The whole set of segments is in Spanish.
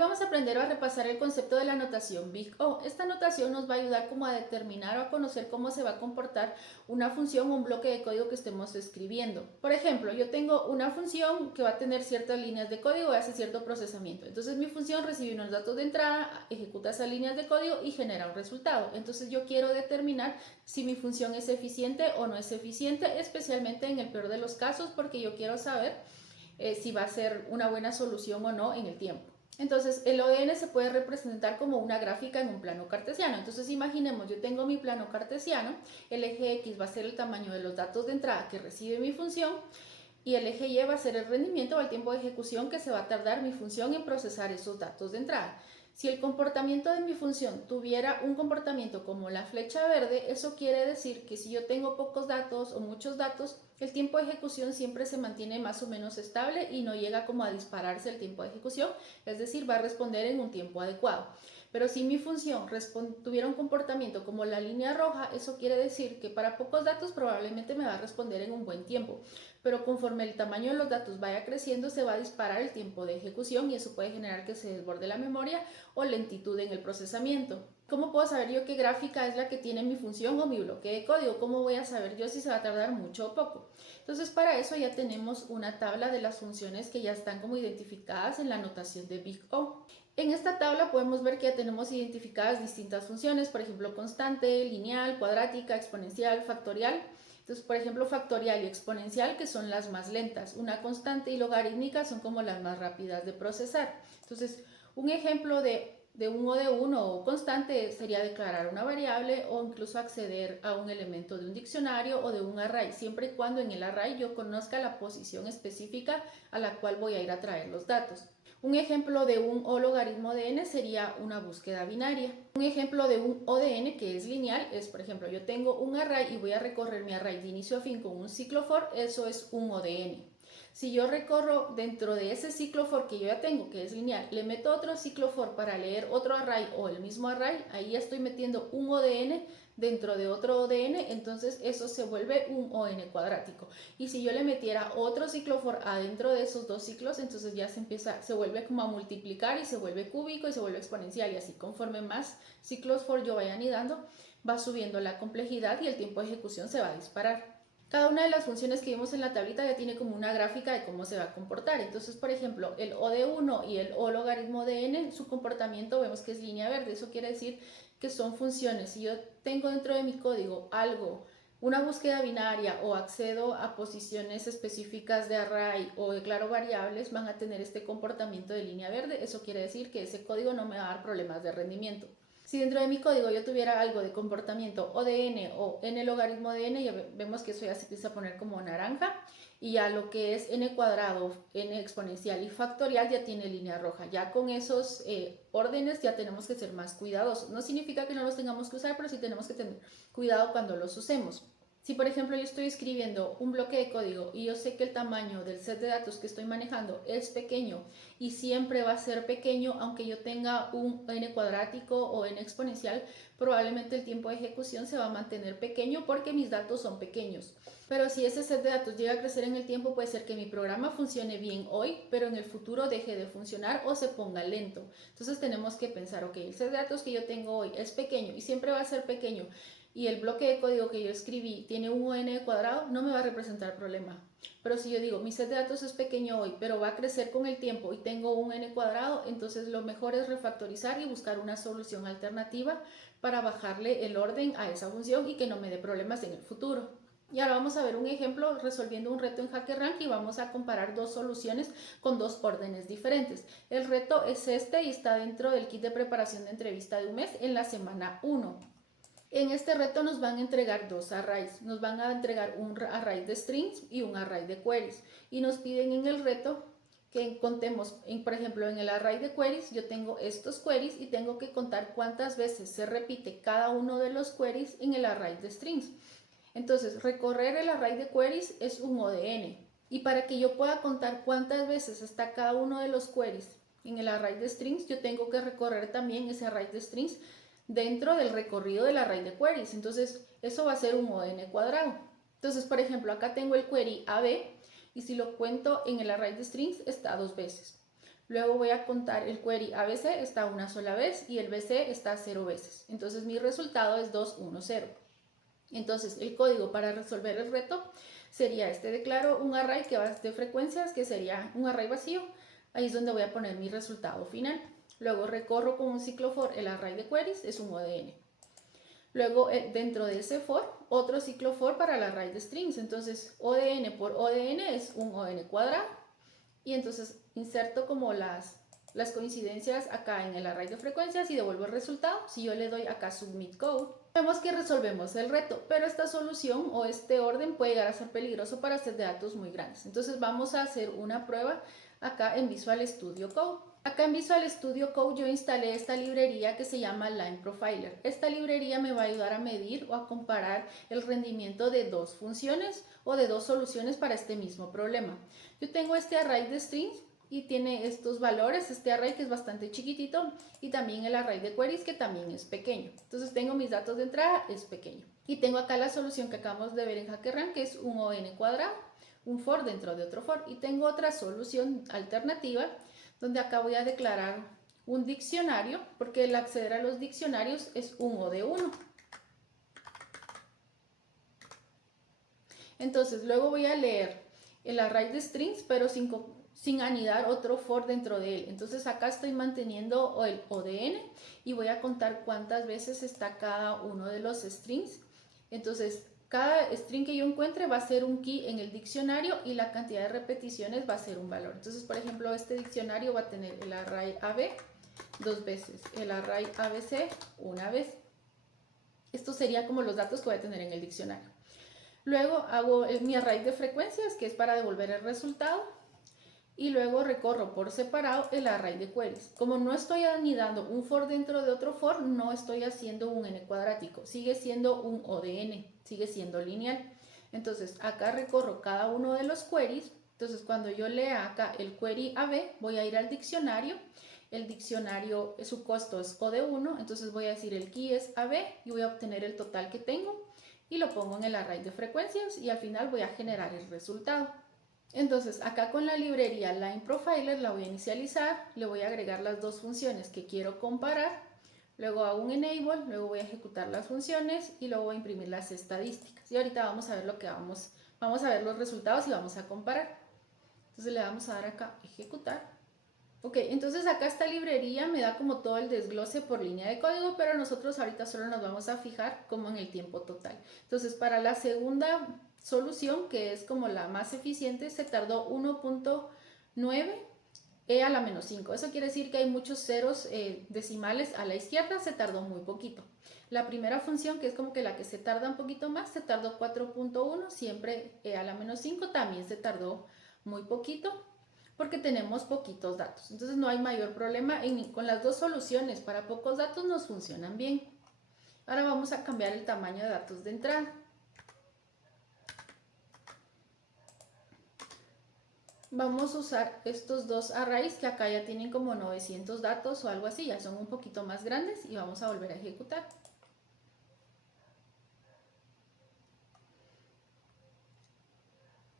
vamos a aprender a repasar el concepto de la notación Big O. Esta notación nos va a ayudar como a determinar o a conocer cómo se va a comportar una función o un bloque de código que estemos escribiendo. Por ejemplo, yo tengo una función que va a tener ciertas líneas de código y hace cierto procesamiento. Entonces mi función recibe unos datos de entrada, ejecuta esas líneas de código y genera un resultado. Entonces yo quiero determinar si mi función es eficiente o no es eficiente, especialmente en el peor de los casos, porque yo quiero saber si va a ser una buena solución o no en el tiempo. Entonces, el ODN se puede representar como una gráfica en un plano cartesiano. Entonces, imaginemos, yo tengo mi plano cartesiano, el eje X va a ser el tamaño de los datos de entrada que recibe mi función y el eje Y va a ser el rendimiento o el tiempo de ejecución que se va a tardar mi función en procesar esos datos de entrada. Si el comportamiento de mi función tuviera un comportamiento como la flecha verde, eso quiere decir que si yo tengo pocos datos o muchos datos, el tiempo de ejecución siempre se mantiene más o menos estable y no llega como a dispararse el tiempo de ejecución, es decir, va a responder en un tiempo adecuado. Pero si mi función tuviera un comportamiento como la línea roja, eso quiere decir que para pocos datos probablemente me va a responder en un buen tiempo. Pero conforme el tamaño de los datos vaya creciendo, se va a disparar el tiempo de ejecución y eso puede generar que se desborde la memoria o lentitud en el procesamiento. ¿Cómo puedo saber yo qué gráfica es la que tiene mi función o mi bloque de código? ¿Cómo voy a saber yo si se va a tardar mucho o poco? Entonces, para eso ya tenemos una tabla de las funciones que ya están como identificadas en la notación de Big O. En esta tabla podemos ver que ya tenemos identificadas distintas funciones, por ejemplo, constante, lineal, cuadrática, exponencial, factorial. Entonces, por ejemplo, factorial y exponencial, que son las más lentas. Una constante y logarítmica son como las más rápidas de procesar. Entonces, un ejemplo de un O de 1 o constante sería declarar una variable o incluso acceder a un elemento de un diccionario o de un array, siempre y cuando en el array yo conozca la posición específica a la cual voy a ir a traer los datos. Un ejemplo de un O logaritmo de n sería una búsqueda binaria. Un ejemplo de un O de n que es lineal es, por ejemplo, yo tengo un array y voy a recorrer mi array de inicio a fin con un ciclo for, eso es un O de n. Si yo recorro dentro de ese ciclo for que yo ya tengo, que es lineal, le meto otro ciclo for para leer otro array o el mismo array, ahí ya estoy metiendo un O de n dentro de otro O de n, entonces eso se vuelve un ON cuadrático. Y si yo le metiera otro ciclo for adentro de esos dos ciclos, entonces ya se vuelve como a multiplicar y se vuelve cúbico y se vuelve exponencial. Y así conforme más ciclos for yo vaya anidando, va subiendo la complejidad y el tiempo de ejecución se va a disparar. Cada una de las funciones que vimos en la tablita ya tiene como una gráfica de cómo se va a comportar. Entonces, por ejemplo, el O de 1 y el O logaritmo de n, su comportamiento vemos que es línea verde. Eso quiere decir que son funciones. Si yo tengo dentro de mi código algo, una búsqueda binaria o accedo a posiciones específicas de array o declaro variables, van a tener este comportamiento de línea verde. Eso quiere decir que ese código no me va a dar problemas de rendimiento. Si dentro de mi código yo tuviera algo de comportamiento o de n o n logaritmo de n, ya vemos que eso ya se empieza a poner como naranja y ya lo que es n cuadrado, n exponencial y factorial ya tiene línea roja. Ya con esos órdenes ya tenemos que ser más cuidadosos. No significa que no los tengamos que usar, pero sí tenemos que tener cuidado cuando los usemos. Si por ejemplo yo estoy escribiendo un bloque de código y yo sé que el tamaño del set de datos que estoy manejando es pequeño y siempre va a ser pequeño aunque yo tenga un n cuadrático o n exponencial, probablemente el tiempo de ejecución se va a mantener pequeño porque mis datos son pequeños. Pero si ese set de datos llega a crecer en el tiempo, puede ser que mi programa funcione bien hoy, pero en el futuro deje de funcionar o se ponga lento. Entonces tenemos que pensar, ok, el set de datos que yo tengo hoy es pequeño y siempre va a ser pequeño, y el bloque de código que yo escribí tiene un ON cuadrado, no me va a representar problema. Pero si yo digo, mi set de datos es pequeño hoy, pero va a crecer con el tiempo y tengo un n cuadrado, entonces lo mejor es refactorizar y buscar una solución alternativa para bajarle el orden a esa función y que no me dé problemas en el futuro. Y ahora vamos a ver un ejemplo resolviendo un reto en HackerRank y vamos a comparar dos soluciones con dos órdenes diferentes. El reto es este y está dentro del kit de preparación de entrevista de un mes en la semana 1. En este reto nos van a entregar dos arrays. Nos van a entregar un array de strings y un array de queries. Y nos piden en el reto que contemos, por ejemplo, en el array de queries yo tengo estos queries y tengo que contar cuántas veces se repite cada uno de los queries en el array de strings. Entonces, recorrer el array de queries es un O de n. Y para que yo pueda contar cuántas veces está cada uno de los queries en el array de strings, yo tengo que recorrer también ese array de strings dentro del recorrido del array de queries. Entonces, eso va a ser un O de n cuadrado. Entonces, por ejemplo, acá tengo el query AB y si lo cuento en el array de strings está dos veces. Luego voy a contar el query ABC está una sola vez y el BC está 0 veces. Entonces mi resultado es 2, 1, 0. Entonces el código para resolver el reto sería este. Declaro un array que va de frecuencias, que sería un array vacío. Ahí es donde voy a poner mi resultado final. Luego recorro con un ciclo for el array de queries, es un ODN. Luego dentro de ese for, otro ciclo for para el array de strings. Entonces ODN por ODN es un ON cuadrado. Y entonces inserto como las coincidencias acá en el array de frecuencias y devuelvo el resultado. Si yo le doy acá submit code, vemos que resolvemos el reto, pero esta solución o este orden puede llegar a ser peligroso para hacer de datos muy grandes. Entonces vamos a hacer una prueba acá en Visual Studio Code. Acá en Visual Studio Code yo instalé esta librería que se llama Line Profiler. Esta librería me va a ayudar a medir o a comparar el rendimiento de dos funciones o de dos soluciones para este mismo problema. Yo tengo este array de strings y tiene estos valores, este array que es bastante chiquitito y también el array de queries que también es pequeño. Entonces tengo mis datos de entrada, es pequeño. Y tengo acá la solución que acabamos de ver en HackerRank, que es un ON cuadrado, un for dentro de otro for. Y tengo otra solución alternativa donde acá voy a declarar un diccionario, porque el acceder a los diccionarios es un OD1. Entonces luego voy a leer el array de strings, pero sin anidar otro for dentro de él. Entonces acá estoy manteniendo el ODN y voy a contar cuántas veces está cada uno de los strings. Entonces cada string que yo encuentre va a ser un key en el diccionario y la cantidad de repeticiones va a ser un valor. Entonces, por ejemplo, este diccionario va a tener el array AB 2 veces, el array ABC una vez. Esto sería como los datos que voy a tener en el diccionario. Luego hago mi array de frecuencias, que es para devolver el resultado. Y luego recorro por separado el array de queries. Como no estoy anidando un for dentro de otro for, no estoy haciendo un n cuadrático. Sigue siendo un ODN, sigue siendo lineal. Entonces acá recorro cada uno de los queries. Entonces cuando yo lea acá el query AB, voy a ir al diccionario. El diccionario, su costo es OD1, entonces voy a decir el key es AB y voy a obtener el total que tengo y lo pongo en el array de frecuencias y al final voy a generar el resultado. Entonces acá con la librería Line Profiler la voy a inicializar, le voy a agregar las dos funciones que quiero comparar, luego hago un enable, luego voy a ejecutar las funciones y luego voy a imprimir las estadísticas. Y ahorita vamos a ver lo que vamos a ver los resultados y vamos a comparar. Entonces le vamos a dar acá ejecutar. Ok, entonces acá esta librería me da como todo el desglose por línea de código, pero nosotros ahorita solo nos vamos a fijar como en el tiempo total. Entonces para la segunda solución, que es como la más eficiente, se tardó 1.9 e a la menos 5. Eso quiere decir que hay muchos ceros decimales a la izquierda, se tardó muy poquito. La primera función, que es como que la que se tarda un poquito más, se tardó 4.1, siempre a la menos 5 también se tardó muy poquito, porque tenemos poquitos datos. Entonces no hay mayor problema. Con las dos soluciones para pocos datos nos funcionan bien. Ahora vamos a cambiar el tamaño de datos de entrada. Vamos a usar estos dos arrays que acá ya tienen como 900 datos o algo así, ya son un poquito más grandes y vamos a volver a ejecutar.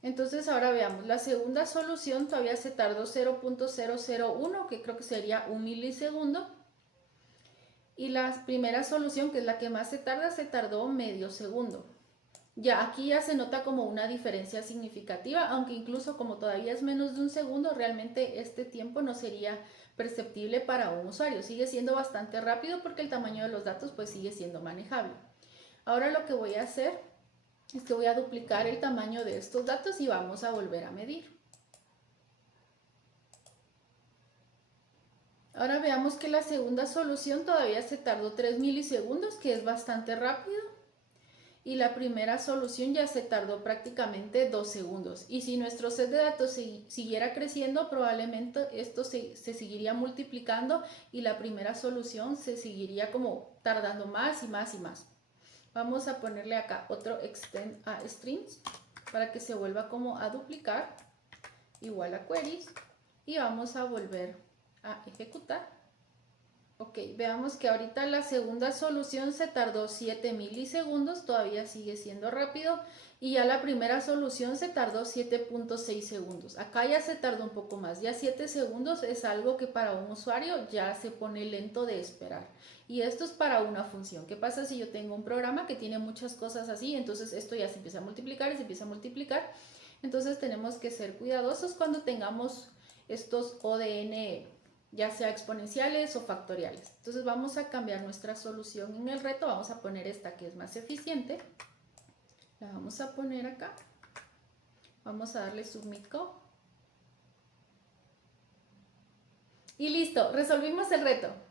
Entonces ahora veamos, la segunda solución todavía se tardó 0.001, que creo que sería un milisegundo. Y la primera solución, que es la que más se tardó medio segundo. Ya aquí ya se nota como una diferencia significativa, aunque incluso como todavía es menos de un segundo, realmente este tiempo no sería perceptible para un usuario. Sigue siendo bastante rápido porque el tamaño de los datos pues sigue siendo manejable. Ahora lo que voy a hacer es que voy a duplicar el tamaño de estos datos y vamos a volver a medir. Ahora veamos que la segunda solución todavía se tardó 3 milisegundos, que es bastante rápido. Y la primera solución ya se tardó prácticamente 2 segundos. Y si nuestro set de datos siguiera creciendo, probablemente esto se seguiría multiplicando y la primera solución se seguiría como tardando más y más y más. Vamos a ponerle acá otro extend a strings para que se vuelva como a duplicar, igual a queries, y vamos a volver a ejecutar. Ok, veamos que ahorita la segunda solución se tardó 7 milisegundos, todavía sigue siendo rápido. Y ya la primera solución se tardó 7.6 segundos. Acá ya se tardó un poco más. Ya 7 segundos es algo que para un usuario ya se pone lento de esperar. Y esto es para una función. ¿Qué pasa si yo tengo un programa que tiene muchas cosas así? Entonces esto ya se empieza a multiplicar y se empieza a multiplicar. Entonces tenemos que ser cuidadosos cuando tengamos estos ODN, ya sea exponenciales o factoriales. Entonces vamos a cambiar nuestra solución en el reto. Vamos a poner esta que es más eficiente. La vamos a poner acá. Vamos a darle Submit Code. Y listo, resolvimos el reto.